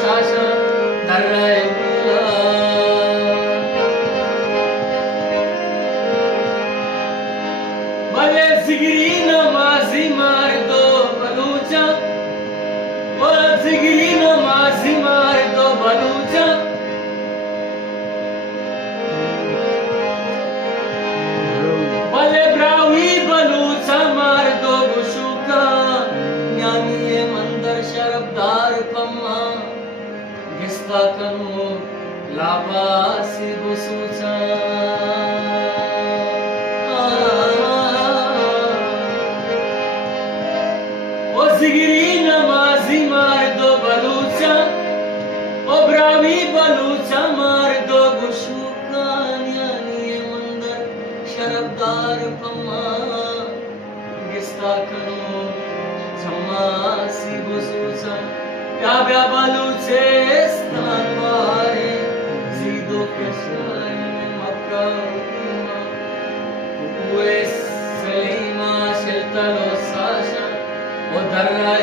Shasha Dharai Bale zigri namazi mar do balucha O zigri namazi mar do balucha Bale brawi balucha mar do gushuka Nyaniye mandar sharabdar pamma Gista kanu labasi gusucha O zigri namazi mar do balucha O bravi balucha mar do gushuka Nyaniye mandar sharabdar pamma Gista kanu zamasi gusucha Bya baluche stanware zido keshay makka Uwe salima sheltalo sasha O darra